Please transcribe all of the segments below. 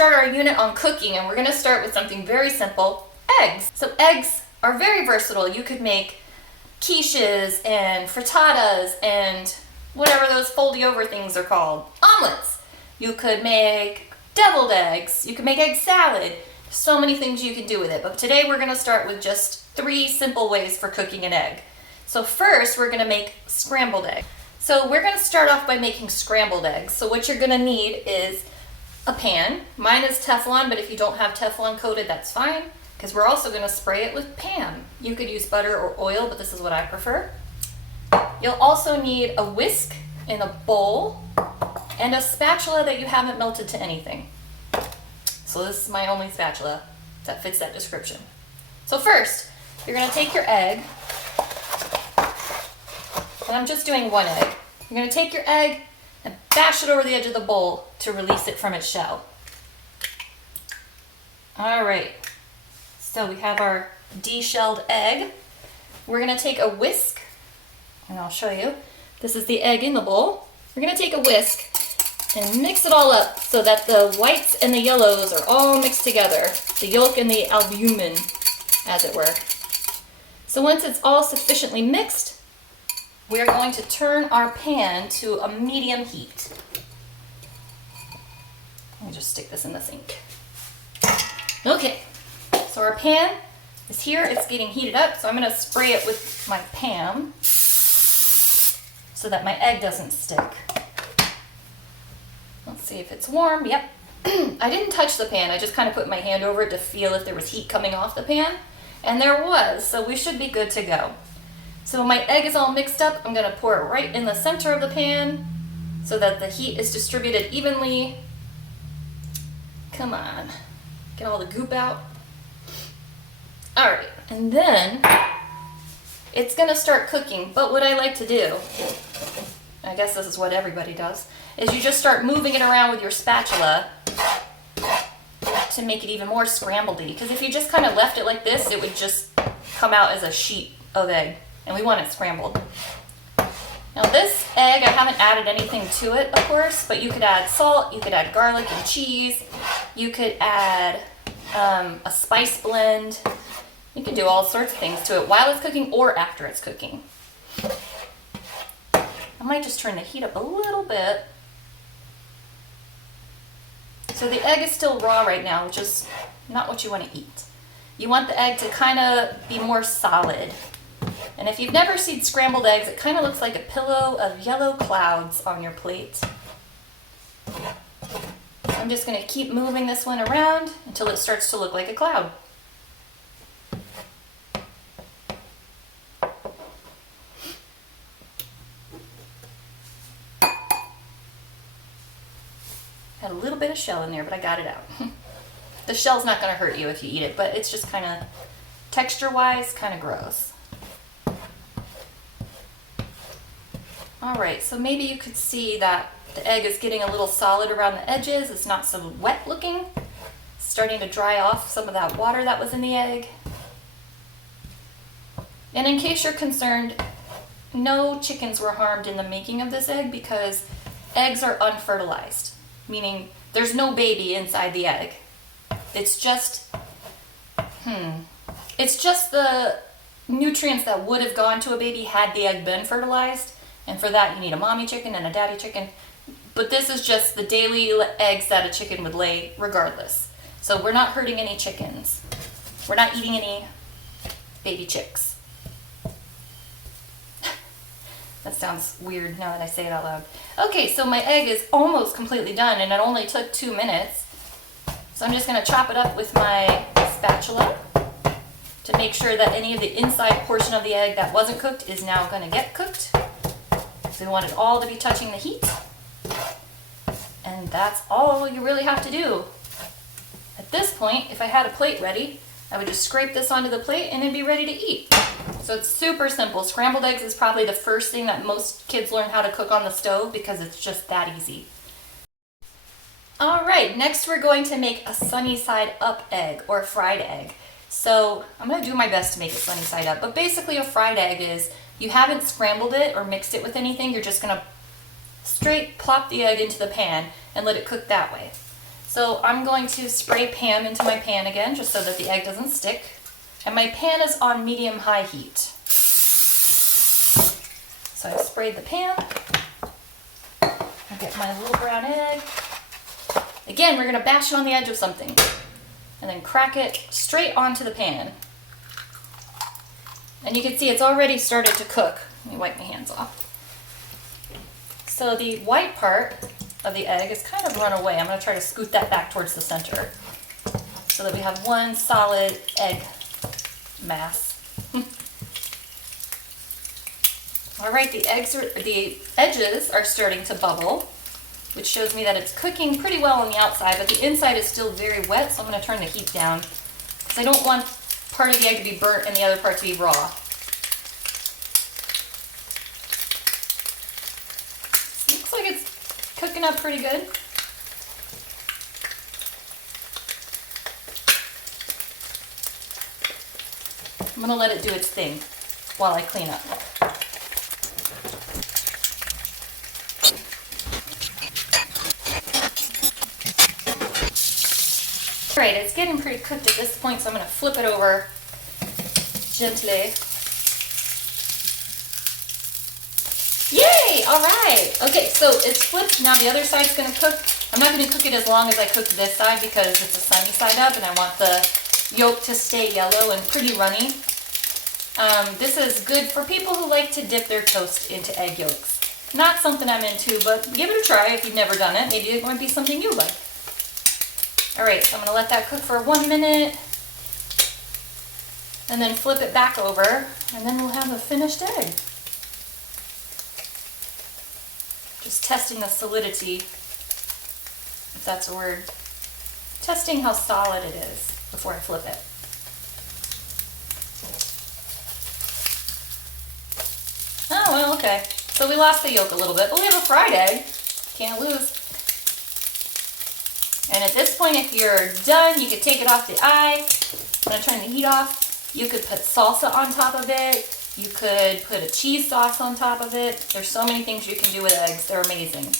start our unit on cooking, and we're gonna start with something very simple, eggs. So eggs are very versatile. You could make quiches and frittatas and whatever those foldy over things are called, omelets. You could make deviled eggs. You could make egg salad. So many things you can do with it. But today we're gonna start with just 3 simple ways for cooking an egg. So first we're gonna make scrambled egg. So we're gonna start off by making scrambled eggs. So what you're gonna need is a pan. Mine is Teflon, but if you don't have Teflon coated, that's fine, because we're also gonna spray it with Pam. You could use butter or oil, but this is what I prefer. You'll also need a whisk in a bowl and a spatula that you haven't melted to anything. So this is my only spatula that fits that description. So first, you're gonna take your egg, and I'm just doing 1 egg. You're gonna take your egg and bash it over the edge of the bowl to release it from its shell. All right, so we have our de-shelled egg. We're gonna take a whisk, and I'll show you. This is the egg in the bowl. We're gonna take a whisk and mix it all up so that the whites and the yellows are all mixed together, the yolk and the albumin, as it were. So once it's all sufficiently mixed, we are going to turn our pan to a medium heat. Let me just stick this in the sink. Okay, so our pan is here. It's getting heated up, so I'm going to spray it with my Pam so that my egg doesn't stick. Let's see if it's warm. Yep. I didn't touch the pan. I just kind of put my hand over it to feel if there was heat coming off the pan, and there was, so we should be good to go. So my egg is all mixed up. I'm gonna pour it right in the center of the pan so that the heat is distributed evenly. Come on, get all the goop out. All right, and then it's gonna start cooking, but what I like to do, I guess this is what everybody does, is you just start moving it around with your spatula to make it even more scrambledy, because if you just kind of left it like this, it would just come out as a sheet of egg. And we want it scrambled. Now this egg, I haven't added anything to it, of course, but you could add salt, you could add garlic and cheese, you could add a spice blend. You can do all sorts of things to it while it's cooking or after it's cooking. I might just turn the heat up a little bit. So the egg is still raw right now, which is not what you want to eat. You want the egg to kind of be more solid. And if you've never seen scrambled eggs, it kind of looks like a pillow of yellow clouds on your plate. I'm just going to keep moving this one around until it starts to look like a cloud. Had a little bit of shell in there, but I got it out. The shell's not going to hurt you if you eat it, but it's just kind of, texture-wise, kind of gross. All right, so maybe you could see that the egg is getting a little solid around the edges. It's not so wet looking. It's starting to dry off some of that water that was in the egg. And in case you're concerned, no chickens were harmed in the making of this egg because eggs are unfertilized, meaning there's no baby inside the egg. It's just, it's just the nutrients that would have gone to a baby had the egg been fertilized. And for that, you need a mommy chicken and a daddy chicken. But this is just the daily eggs that a chicken would lay regardless. So we're not hurting any chickens. We're not eating any baby chicks. That sounds weird now that I say it out loud. Okay, so my egg is almost completely done, and it only took 2 minutes. So I'm just going to chop it up with my spatula to make sure that any of the inside portion of the egg that wasn't cooked is now going to get cooked. So we want it all to be touching the heat. And that's all you really have to do. At this point, if I had a plate ready, I would just scrape this onto the plate and it'd be ready to eat. So it's super simple. Scrambled eggs is probably the first thing that most kids learn how to cook on the stove because it's just that easy. All right, next we're going to make a sunny side up egg or a fried egg. So I'm going to do my best to make it sunny side up, but basically a fried egg is you haven't scrambled it or mixed it with anything. You're just going to straight plop the egg into the pan and let it cook that way. So I'm going to spray Pam into my pan again, just so that the egg doesn't stick. And my pan is on medium-high heat. So I've sprayed the pan. I'll get my little brown egg. Again, we're gonna bash it on the edge of something and then crack it straight onto the pan. And you can see it's already started to cook. Let me wipe my hands off. So the white part of the egg is kind of run away. I'm gonna try to scoot that back towards the center so that we have one solid egg mass. All right, the edges are starting to bubble, which shows me that it's cooking pretty well on the outside, but the inside is still very wet, so I'm gonna turn the heat down because I don't want part of the egg to be burnt and the other part to be raw. Looks like it's cooking up pretty good. I'm gonna let it do its thing while I clean up. All right, it's getting pretty cooked at this point, so I'm gonna flip it over gently. Yay, all right. Okay, so it's flipped, now the other side's gonna cook. I'm not gonna cook it as long as I cooked this side because it's a sunny side up and I want the yolk to stay yellow and pretty runny. This is good for people who like to dip their toast into egg yolks. Not something I'm into, but give it a try if you've never done it. Maybe it might be something you like. All right, so I'm gonna let that cook for 1 minute and then flip it back over and then we'll have a finished egg. Just testing the solidity, if that's a word. Testing how solid it is before I flip it. Oh, well, okay. So we lost the yolk a little bit, but we have a fried egg. Can't lose. And at this point, if you're done, you could take it off the eye. I'm gonna turn the heat off. You could put salsa on top of it. You could put a cheese sauce on top of it. There's so many things you can do with eggs. They're amazing.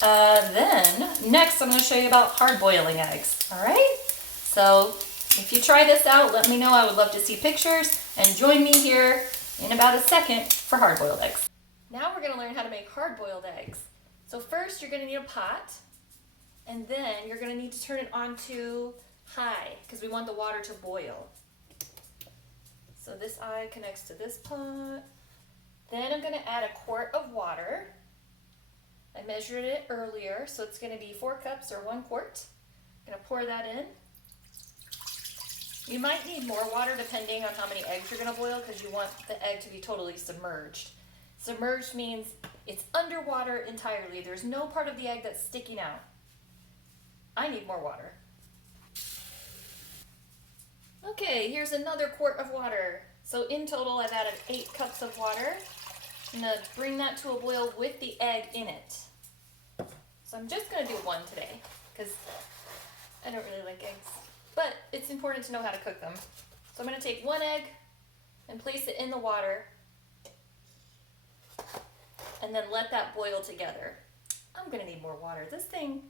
Then, next I'm gonna show you about hard boiling eggs, all right? So if you try this out, let me know. I would love to see pictures. And join me here in about a second for hard-boiled eggs. Now we're gonna learn how to make hard-boiled eggs. So first you're gonna need a pot, and then you're gonna need to turn it on to high because we want the water to boil. So this eye connects to this pot. Then I'm gonna add a quart of water. I measured it earlier, so it's gonna be 4 cups or 1 quart. I'm gonna pour that in. You might need more water depending on how many eggs you're gonna boil because you want the egg to be totally submerged. Submerged means it's underwater entirely. There's no part of the egg that's sticking out. I need more water. Okay, here's another quart of water. So in total, I've added 8 cups of water. I'm gonna bring that to a boil with the egg in it. So I'm just gonna do 1 today because I don't really like eggs. But it's important to know how to cook them. So I'm going to take 1 egg and place it in the water and then let that boil together. I'm going to need more water. This thing,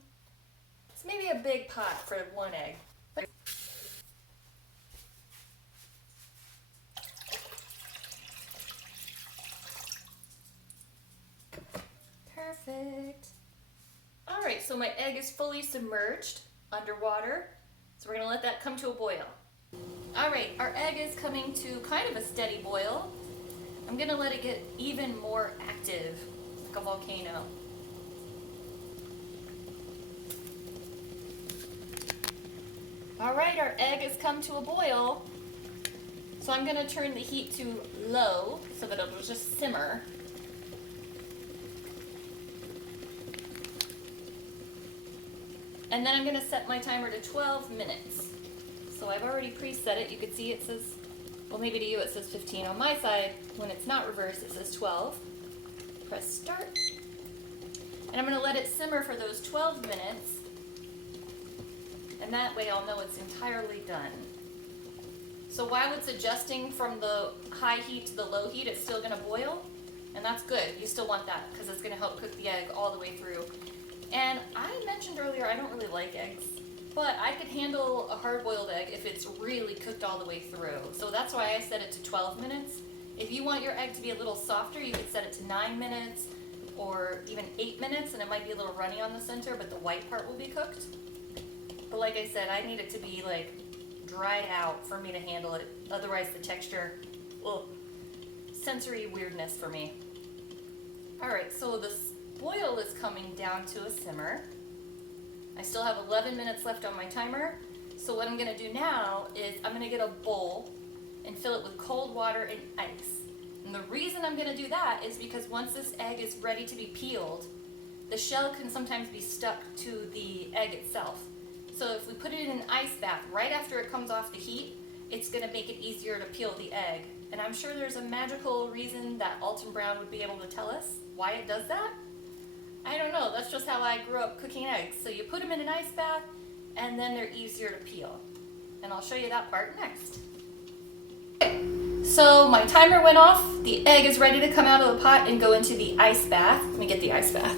it's maybe a big pot for 1 egg. Perfect. All right, so my egg is fully submerged underwater. So we're gonna let that come to a boil. All right, our egg is coming to kind of a steady boil. I'm gonna let it get even more active, like a volcano. All right, our egg has come to a boil. So I'm gonna turn the heat to low so that it'll just simmer. And then I'm gonna set my timer to 12 minutes. So I've already preset it. You can see it says, well, maybe to you it says 15. On my side, when it's not reversed, it says 12. Press start. And I'm gonna let it simmer for those 12 minutes. And that way I'll know it's entirely done. So while it's adjusting from the high heat to the low heat, it's still gonna boil. And that's good. You still want that because it's gonna help cook the egg all the way through. And I mentioned earlier I don't really like eggs. But I could handle a hard-boiled egg if it's really cooked all the way through. So that's why I set it to 12 minutes. If you want your egg to be a little softer, you could set it to 9 minutes or even 8 minutes, and it might be a little runny on the center, but the white part will be cooked. But like I said, I need it to be like dried out for me to handle it. Otherwise the texture, ugh, sensory weirdness for me. All right, so the boil is coming down to a simmer. I still have 11 minutes left on my timer. So what I'm gonna do now is I'm gonna get a bowl and fill it with cold water and ice. And the reason I'm gonna do that is because once this egg is ready to be peeled, the shell can sometimes be stuck to the egg itself. So if we put it in an ice bath right after it comes off the heat, it's gonna make it easier to peel the egg. And I'm sure there's a magical reason that Alton Brown would be able to tell us why it does that. I don't know, that's just how I grew up cooking eggs. So you put them in an ice bath and then they're easier to peel. And I'll show you that part next. Okay, so my timer went off. The egg is ready to come out of the pot and go into the ice bath. Let me get the ice bath.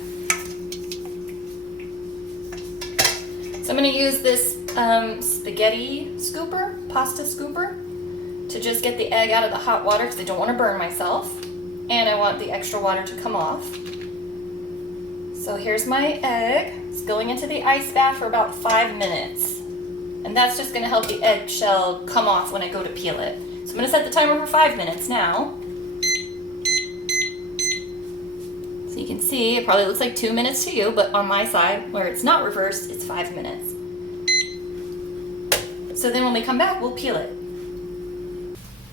So I'm gonna use this spaghetti scooper, pasta scooper, to just get the egg out of the hot water because I don't want to burn myself. And I want the extra water to come off. So here's my egg. It's going into the ice bath for about 5 minutes. And that's just gonna help the eggshell come off when I go to peel it. So I'm gonna set the timer for 5 minutes now. So you can see, it probably looks like 2 minutes to you, but on my side, where it's not reversed, it's 5 minutes. So then when we come back, we'll peel it.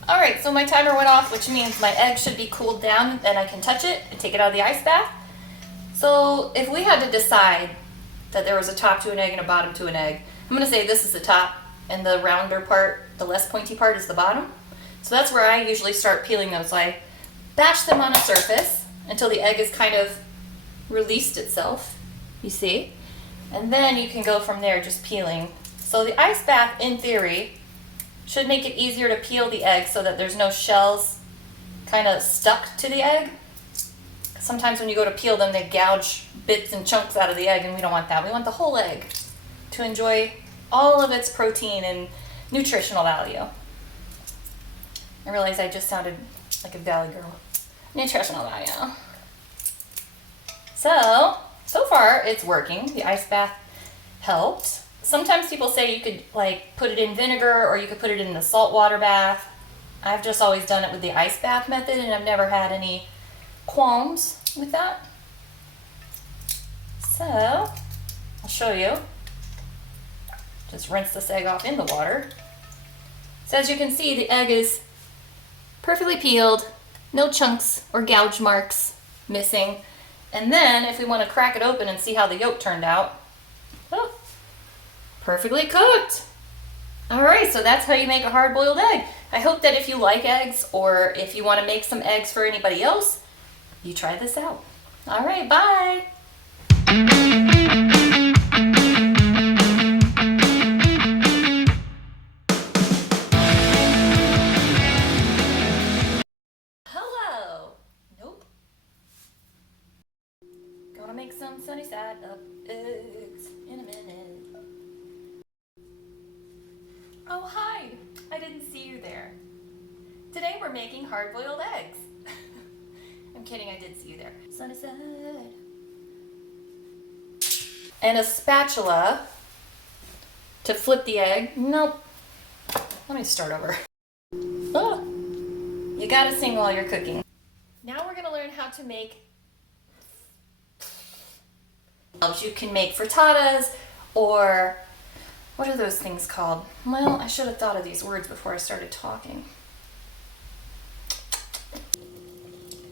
All right, so my timer went off, which means my egg should be cooled down and I can touch it and take it out of the ice bath. So if we had to decide that there was a top to an egg and a bottom to an egg, I'm gonna say this is the top and the rounder part, the less pointy part, is the bottom. So that's where I usually start peeling them. So I bash them on a surface until the egg is kind of released itself, you see? And then you can go from there just peeling. So the ice bath, in theory, should make it easier to peel the egg so that there's no shells kind of stuck to the egg. Sometimes when you go to peel them, they gouge bits and chunks out of the egg, and we don't want that. We want the whole egg to enjoy all of its protein and nutritional value. I realize I just sounded like a Valley girl. Nutritional value. So far it's working. The ice bath helped. Sometimes people say you could like put it in vinegar or you could put it in the salt water bath. I've just always done it with the ice bath method, and I've never had any qualms with that. So I'll show you. Just rinse this egg off in the water. So as you can see, the egg is perfectly peeled, no chunks or gouge marks missing. And then if we want to crack it open and see how the yolk turned out, oh, perfectly cooked. All right, so that's how you make a hard-boiled egg. I hope that if you like eggs or if you want to make some eggs for anybody else, you try this out. All right, bye. Hello. Nope. Gonna make some sunny side up eggs in a minute. Oh, hi. I didn't see you there. Today we're making hard-boiled eggs. I'm kidding, I did see you there. Sunny side. And a spatula to flip the egg. Nope. Let me start over. Oh, you gotta sing while you're cooking. Now we're gonna learn how to make. You can make frittatas, or what are those things called? Well, I should have thought of these words before I started talking.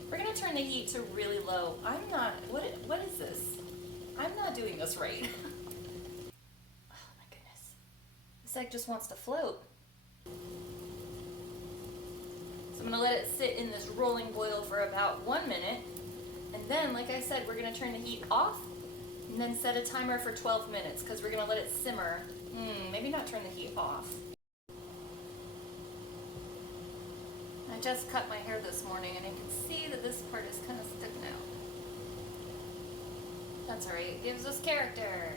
We're gonna turn the heat to really low. What is this? I'm not doing this right. Oh my goodness. This egg just wants to float. So I'm gonna let it sit in this rolling boil for about 1 minute. And then, like I said, we're gonna turn the heat off and then set a timer for 12 minutes because we're gonna let it simmer. Maybe not turn the heat off. I just cut my hair this morning and I can see that this part is kind of sticking out. That's alright, it gives us character.